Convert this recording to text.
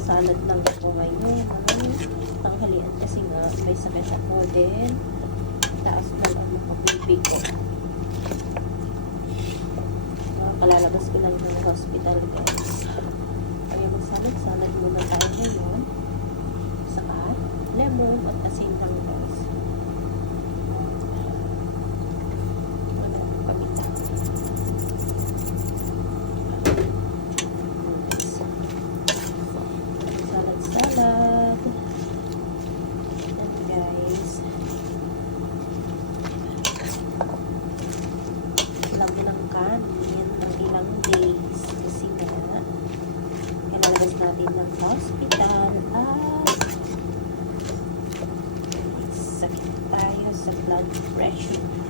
magsasalad lang ako ngayon ng tanghalian kasi nga may sakit ako din. Taas na lang ang bibig ko. Kalalabas ko lang ng hospital guys. Kaya magsalad-salad muna tayo ngayon. Saka lemon at asin lang guys. Salad. Yan guys. Alam mo ng kanin ng ilang days kasi nga kalalabas natin ng hospital at sakit tayo sa blood pressure.